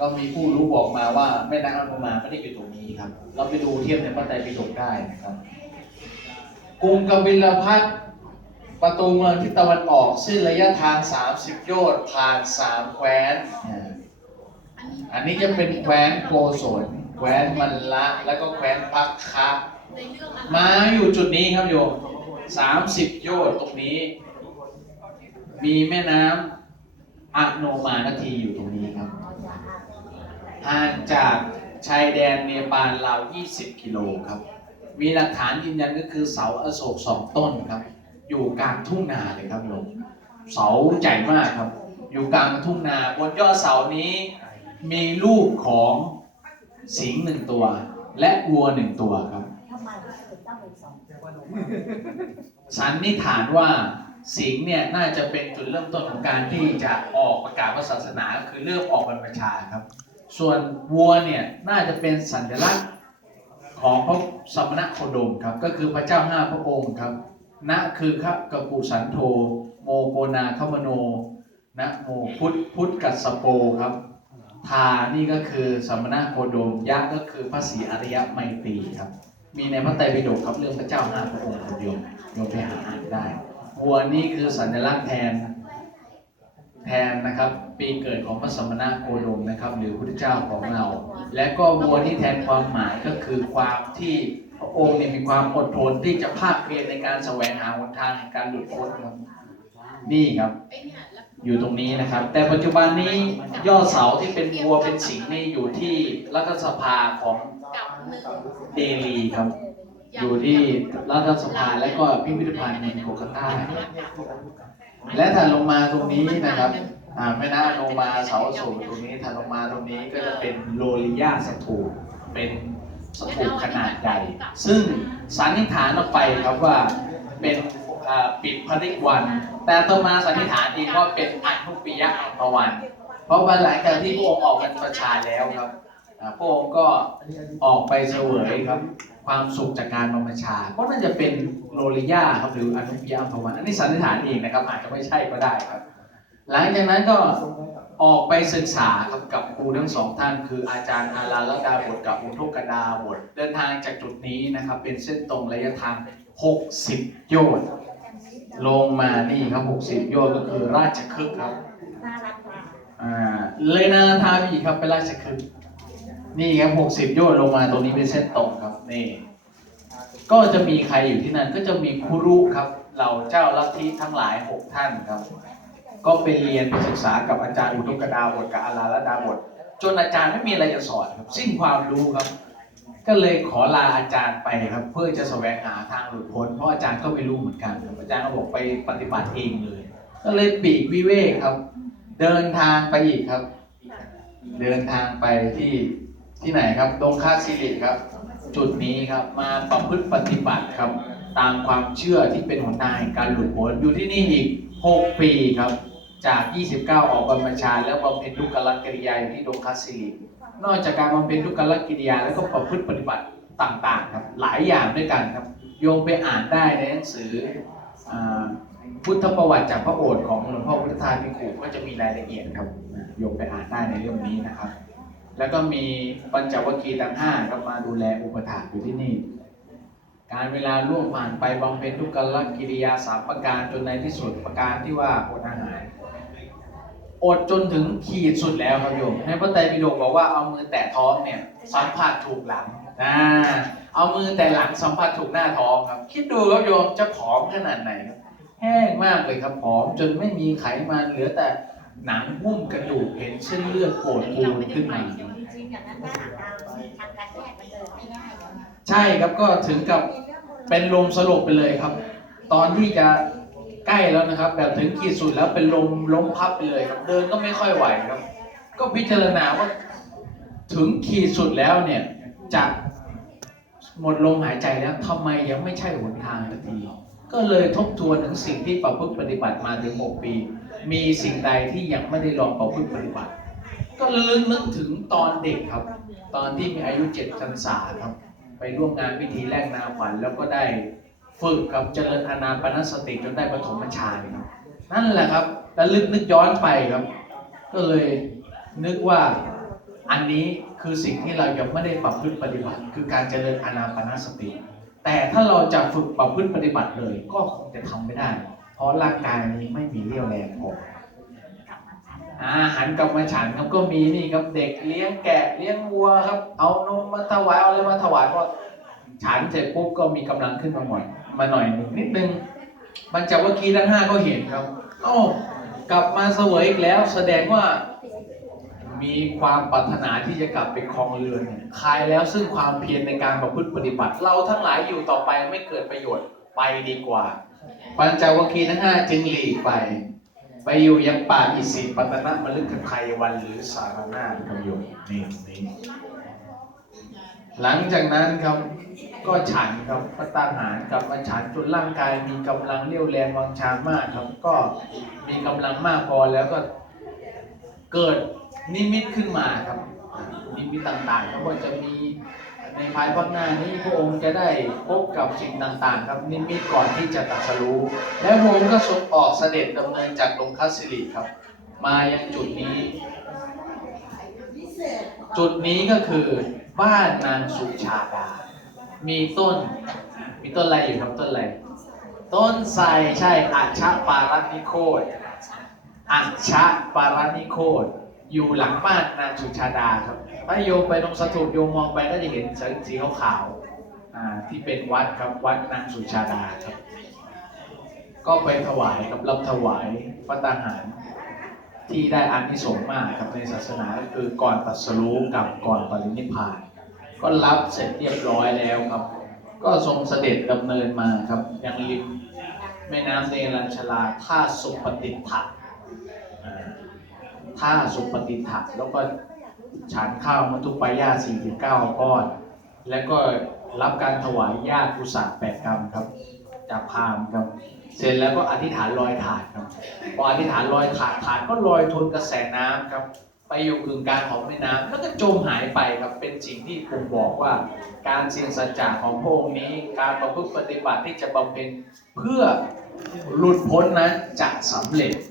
ก็มีผู้รู้บอกมาว่าแม่น้ำอนุมาไม่ได้อยู่ตรงนี้ครับ เราไปดูเทียบในพระไตรปิฎกได้นะครับกรุงกบิลพัทประตูเมืองทิศตะวันออกซึ่งระยะทาง 30 โยชน์ผ่านสามแคว้น อันนี้จะเป็นแคว้นโกศลแคว้นมันละแล้วก็แคว้นพักคะมาอยู่จุดนี้ครับโยมสามสิบโยชน์ตรงนี้ มีแม่น้ำ อะโนมานาทีอยู่ตรงนี้ครับห่างจากชายแดนเนปาลราว 20 กิโลครับ มีหลักฐานยืนยันก็คือเสาอโศกสองต้นครับ อยู่กลางทุ่งนาเลยครับโยมเสาใหญ่มากครับ อยู่กลางทุ่งนาบนยอดเสานี้มีลูกของสิงห์หนึ่งตัว และวัวหนึ่งตัวครับทำไมถึงต้องเป็นสองสันนิษฐานว่า สิงห์เนี่ยน่าจะเป็นจุดเริ่มต้นของการที่จะออกประกาศว่าศาสนาคือเริ่มออกบรรพชาครับ ส่วนวัวเนี่ยน่าจะเป็นสัญลักษณ์ของพระสมณโคดมครับก็คือพระเจ้าห้าพระองค์ครับนะคือขะกกุสันโธโมโกนาคมโนนะโมพุทธพุทธกัสโปครับทานี่ก็คือสมณโคดมยะก็คือพระศรีอริยไมตรีครับ มีในพระไตรปิฎกครับเรื่องพระเจ้าห้าพระองค์ครับโยมโยมไปหาอ่านได้ วัวนี่คือสัญลักษณ์แทนแทนนะครับ ปีเกิดของพระสมณะโคดมนะครับ หรือพระพุทธเจ้าของเรา และก็วัวนี่แทนความหมายก็คือความที่พระองค์เนี่ยมีความอดทนที่จะภาคเพียรในการแสวงหาหนทางแห่งการหลุดพ้นครับนี่ครับ อยู่ตรงนี้นะครับ แต่ปัจจุบันนี้ยอดเสาที่เป็นวัวเป็นสิงห์นี่อยู่ที่รัฐสภาของกับหนึ่งเดลีครับ อยู่ที่รัฐสภาและก็พิพิธภัณฑ์ในโกลกัตตาและถัดลงมาตรงนี้นะครับอ่าแม่น้ำลงมาเสาสูงตรงนี้ถัดลงมาตรงนี้ก็จะเป็นโลลิยาสถูปเป็นสถูปขนาดใหญ่ซึ่งสันนิษฐานออกไปครับว่าเป็นปิดพริกวัน แต่ต่อมาสันนิษฐานเองว่าเป็นอนุปิยะอัมพวัน เพราะว่าหลังจากที่พระองค์ออกบรรพชาแล้วครับพระองค์ก็ออกไปเสวยครับ ความสุขจากการบรรพชา ก็น่าจะเป็นโลลิยาครับหรืออนุปิยะอัมพวัน อันนี้สันนิษฐานเองนะครับ อาจจะไม่ใช่ก็ได้ครับ หลังจากนั้นก็ออกไปศึกษาครับกับครูทั้งสองท่าน คืออาจารย์อาราลดาบทกับอุทกดาบทเดินทางจากจุดนี้นะครับ เป็นเส้นตรงระยะทาง 60 โยชน์ลงมานี่ครับ 60 โยชน์ก็คือราชคฤห์ครับน่ารักมากอ่าเลยนาทาวีครับเป็นราชคฤห์ นี่ครับ60โยนลงมาตรงนี้เป็นเส้นตรงครับนี่ก็จะมีใครอยู่ที่นั่นก็จะมีครูรุครับเหล่าเจ้าลัทธิทั้งหลาย6ท่านครับ ก็ไปเรียนไปศึกษากับอาจารย์อุทกดาบทกับอาราลดาบทจนอาจารย์ไม่มีอะไรจะสอนครับ สิ้นความรู้ครับ ก็เลยขอลาอาจารย์ไปครับ เพื่อจะแสวงหาทางหลุดพ้นเพราะอาจารย์ก็ไม่รู้เหมือนกันครับอาจารย์ก็บอกไปปฏิบัติเองเลย ก็เลยปีกวิเวกครับ เดินทางไปอีกครับ เดินทางไปที่ ที่ไหนครับตรงคาสิริครับ จุดนี้ครับมาประพฤติปฏิบัติครับ ตามความเชื่อที่เป็นหนทางแห่งการหลุดพ้นอยู่ที่นี่อีก 6 ปีครับ จาก 29 ออกบรรพชา แล้วบำเพ็ญทุกขลกิริยาอยู่ที่ดงคาสิรินอกจากการบำเพ็ญทุกขลกิริยาแล้วก็ประพฤติปฏิบัติต่างๆครับหลายอย่างด้วยกันครับ โยมไปอ่านได้ในหนังสือพุทธประวัติจากพระโอษฐ์ของหลวงพ่อพุทธทาสพิคุก็จะมีรายละเอียดครับโยมไปอ่านได้ในเรื่องนี้นะครับ แล้วก็มีปัญจวัคคีย์ทั้งห้าครับมาดูแลอุปถัมภ์อยู่ที่นี่ การเวลาล่วงผ่านไปบำเพ็ญทุกขลกิริยาสามประการจนในที่สุดประการที่ว่าอดอาหารอดจนถึงขีดสุดแล้วครับโยมในพระไตรปิฎกบอกว่าเอามือแตะท้องเนี่ยสัมผัสถูกหลังนะเอามือแตะหลังสัมผัสถูกหน้าท้องครับ คิดดูครับโยมจะผอมขนาดไหนครับแห้งมากเลยครับผอมจนไม่มีไขมันเหลือแต่ หนังหุ้มกระดูกเห็นเส้นเลือดโผล่ปูนขึ้นมา จริงๆอย่างนั้นถ้าเอาทางการแพทย์มันเดินไม่ได้เลยนะใช่ครับก็ถึงกับเป็นลมสลบไปเลยครับ ตอนที่จะใกล้แล้วนะครับ แบบถึงขีดสุดแล้วเป็นลมล้มพับไปเลยครับ เดินก็ไม่ค่อยไหวครับ ก็พิจารณาว่าถึงขีดสุดแล้วเนี่ยจะหมดลมหายใจแล้วทำไมยังไม่ใช่หนทางสักที ก็เลยทบทวนถึงสิ่งที่ประพฤติปฏิบัติมาถึง 6 ปี มีสิ่งใดที่ยังไม่ได้ลองประพฤติปฏิบัติ ก็ลึกนึกถึงตอนเด็กครับ ตอนที่มีอายุเจ็ดพรรษาครับ ไปร่วมงานพิธีแรกนาขวัญแล้วก็ได้ฝึกกับเจริญอานาปนสติจนได้ปฐมฌานครับนั่นแหละครับแล้วลึกนึกย้อนไปครับ ก็เลยนึกว่าอันนี้คือสิ่งที่เรายังไม่ได้ประพฤติปฏิบัติ คือการเจริญอานาปนสติ แต่ถ้าเราจะฝึกประพฤติปฏิบัติเลย ก็คงจะทำไม่ได้ เพราะร่างกายนี้ไม่มีเรี่ยวแรงพออาหารกลับมาฉันครับก็มีนี่ครับเด็กเลี้ยงแกะเลี้ยงวัวครับ เอานมมาถวายเอาอะไรมาถวายก็ฉันเสร็จปุ๊บก็มีกำลังขึ้นมาหน่อยมาหน่อยหนึ่งนิดนึงมันจะว่ากี้ทั้งห้าก็เห็นครับโอ้ากลับมาเสวยอีกแล้ว แสดงว่า มีความปรารถนาที่จะกลับไปครองเรือนคลายแล้วซึ่งความเพียรในการประพฤติปฏิบัติ เราทั้งหลายอยู่ต่อไปไม่เกิดประโยชน์ไปดีกว่า ปัญจวัคคีย์ทั้งห้าจึงหลีกไป ไปอยู่ยังป่าอิสิปตนะมฤคไทยวันหรือสารนาประโยชน์นี่นี่หลังจากนั้นครับก็ฉันครับพระตาหารกลับมาฉันจนร่างกายมีกำลังเรี่ยวแรงวังชามากครับ ก็มีกำลังมากพอแล้วก็เกิด นิมิตขึ้นมาครับนิมิตต่างๆก็ว่าจะมีในภายภาคหน้านี้พระองค์จะได้พบกับสิ่งต่างๆ ครับนิมิตก่อนที่จะตรัสรู้ แล้วพระองค์ก็ทรงออกเสด็จดำเนินจากลงคัสสิริครับ มายังจุดนี้ จุดนี้ก็คือบ้านนางสุชาดา มีต้น มีต้นอะไรอยู่ครับต้นอะไรต้นไทรใช่อัชชะปารันิโคตอัชชะปารานิโคต อยู่หลังบ้านนางสุชาดาครับ ถ้าโยมไปตรงสถูปโยมมองไปก็จะเห็นสีขาวๆอ่าที่เป็นวัดครับวัดนางสุชาดาครับ ก็ไปถวายกับรับถวายพระตาหาร ที่ได้อานิสงส์มากครับในศาสนาก็คือก่อนตัสรู้กับก่อนปรินิพพาน ก็รับเสร็จเรียบร้อยแล้วครับ ก็ทรงเสด็จดำเนินมาครับยังริมแม่น้ำเนรัญชลาท่าสุปฏิฐะ ท่าสุปฏิถะแล้วก็ฉันข้าวมัทุปายา49 ก้อน แล้วก็รับการถวายญาติกุศลแปดกรรมครับจากพราหมณ์ครับ เสร็จแล้วก็อธิษฐานลอยถาดครับพออธิษฐานลอยถาดถาดก็ลอยทนกระแสน้ำครับ ไปอยู่กึ่งกลางของแม่น้ำแล้วก็จมหายไปครับเป็นสิ่งที่ผมบอกว่า การเสี่ยงสัจจะของพระองค์นี้ การประพฤติปฏิบัติที่จะบำเพ็ญเพื่อหลุดพ้นนั้นจะสำเร็จ